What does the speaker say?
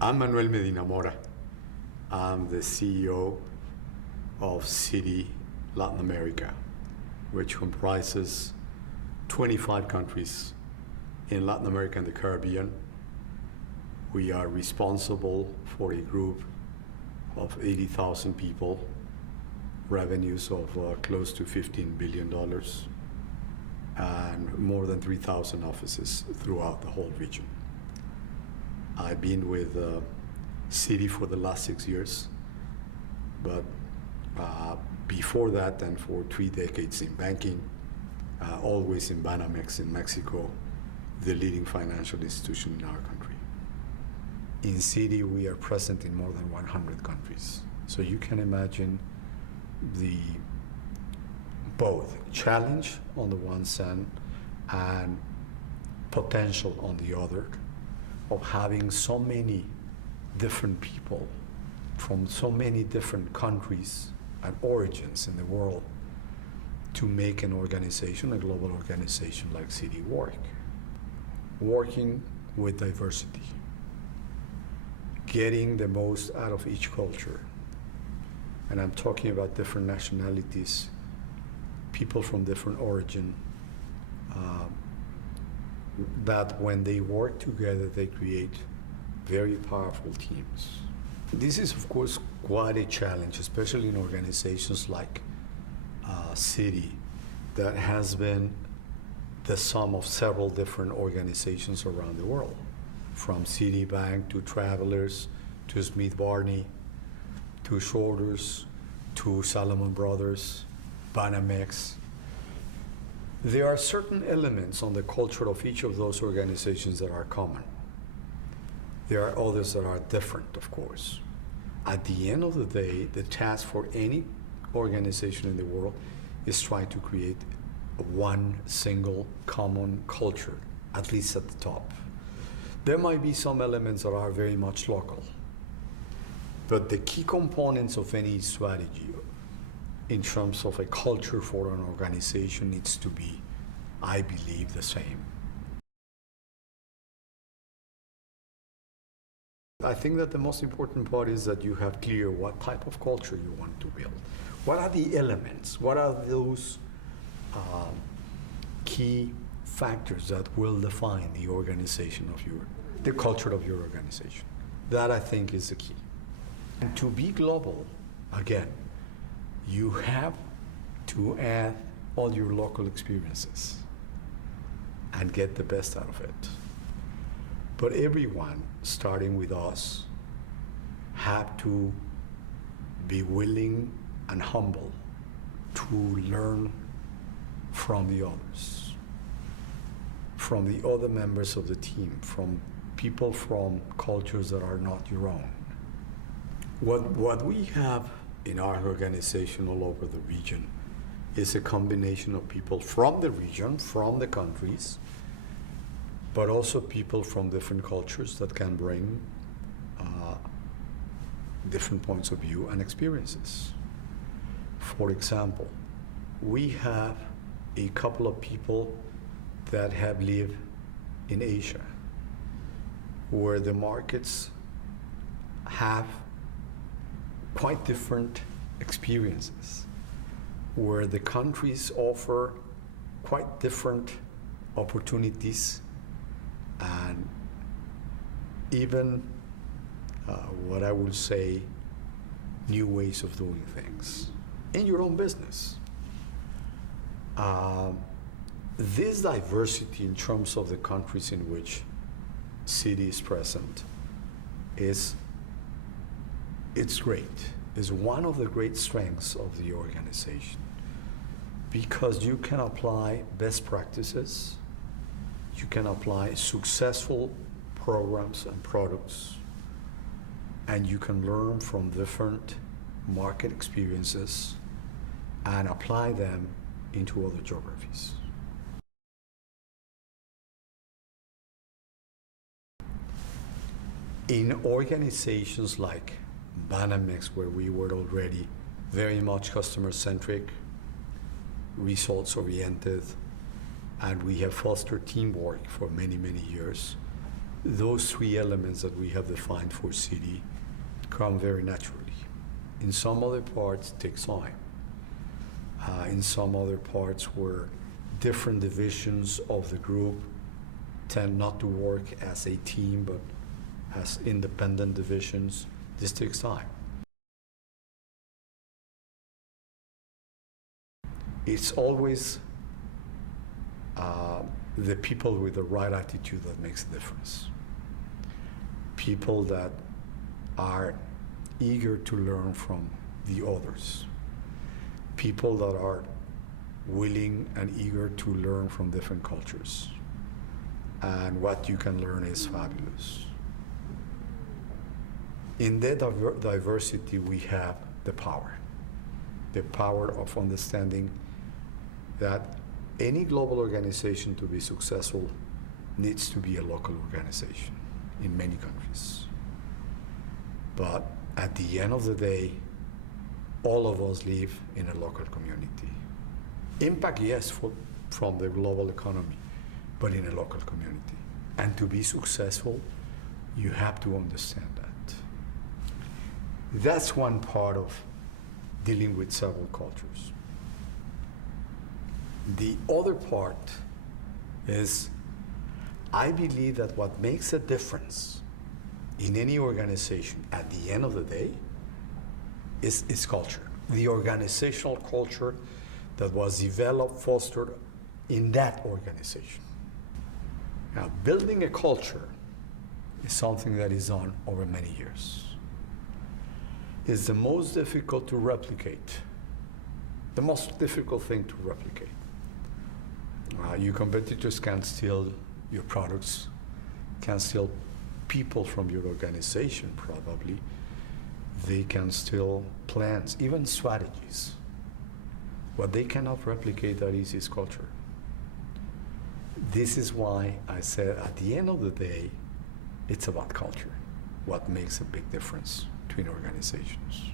I'm Manuel Medina. I'm the CEO of Citi Latin America, which comprises 25 countries in Latin America and the Caribbean. We are responsible for a group of 80,000 people, revenues of close to $15 billion, and more than 3,000 offices throughout the whole region. I've been with Citi for the last 6 years, but before that, and for 3 decades in banking, always in Banamex in Mexico, the leading financial institution in our country. In Citi, we are present in more than 100 countries. So you can imagine the both challenge on the one side and potential on the other of having so many different people from so many different countries and origins in the world to make an organization, a global organization like Citi work. Working with diversity, getting the most out of each culture. And I'm talking about different nationalities, people from different origin, that when they work together, they create very powerful teams. This is, of course, quite a challenge, especially in organizations like Citi, that has been the sum of several different organizations around the world, from Citibank to Travelers, to Smith Barney, to Shoulders, to Salomon Brothers, Banamex. There are certain elements on the culture of each of those organizations that are common. There are others that are different, of course. At the end of the day, the task for any organization in the world is trying to create one single common culture, at least at the top. There might be some elements that are very much local, but the key components of any strategy in terms of a culture for an organization needs to be, I believe, the same. I think that the most important part is that you have clear what type of culture you want to build. What are the elements? What are those key factors that will define the organization of the culture of your organization? That, I think, is the key. And to be global, again, you have to add all your local experiences and get the best out of it. But everyone, starting with us, have to be willing and humble to learn from the others, from the other members of the team, from people from cultures that are not your own. What we have in our organization all over the region is a combination of people from the region, from the countries, but also people from different cultures that can bring different points of view and experiences. For example, we have a couple of people that have lived in Asia, where the markets have quite different experiences, where the countries offer quite different opportunities and even what I would say, new ways of doing things in your own business. This diversity in terms of the countries in which Citi is present it's great. It's one of the great strengths of the organization, because you can apply best practices, you can apply successful programs and products, and you can learn from different market experiences and apply them into other geographies. In organizations like Banamex, where we were already very much customer-centric, results-oriented, and we have fostered teamwork for many, many years, those three elements that we have defined for city come very naturally. In some other parts, it takes time. In some other parts where different divisions of the group tend not to work as a team, but as independent divisions, this takes time. It's always the people with the right attitude that makes a difference. People that are eager to learn from the others. People that are willing and eager to learn from different cultures. And what you can learn is fabulous. In that diversity, we have the power of understanding that any global organization to be successful needs to be a local organization in many countries. But at the end of the day, all of us live in a local community. Impact, yes, from the global economy, but in a local community. And to be successful, you have to understand that. That's one part of dealing with several cultures. The other part is, I believe that what makes a difference in any organization at the end of the day is its culture. The organizational culture that was developed, fostered in that organization. Now, building a culture is something that is done over many years. It's the most difficult to replicate, the most difficult thing to replicate. Your competitors can steal your products, can steal people from your organization probably. They can steal plans, even strategies. What they cannot replicate that is culture. This is why I said at the end of the day, it's about culture, what makes a big difference between organizations.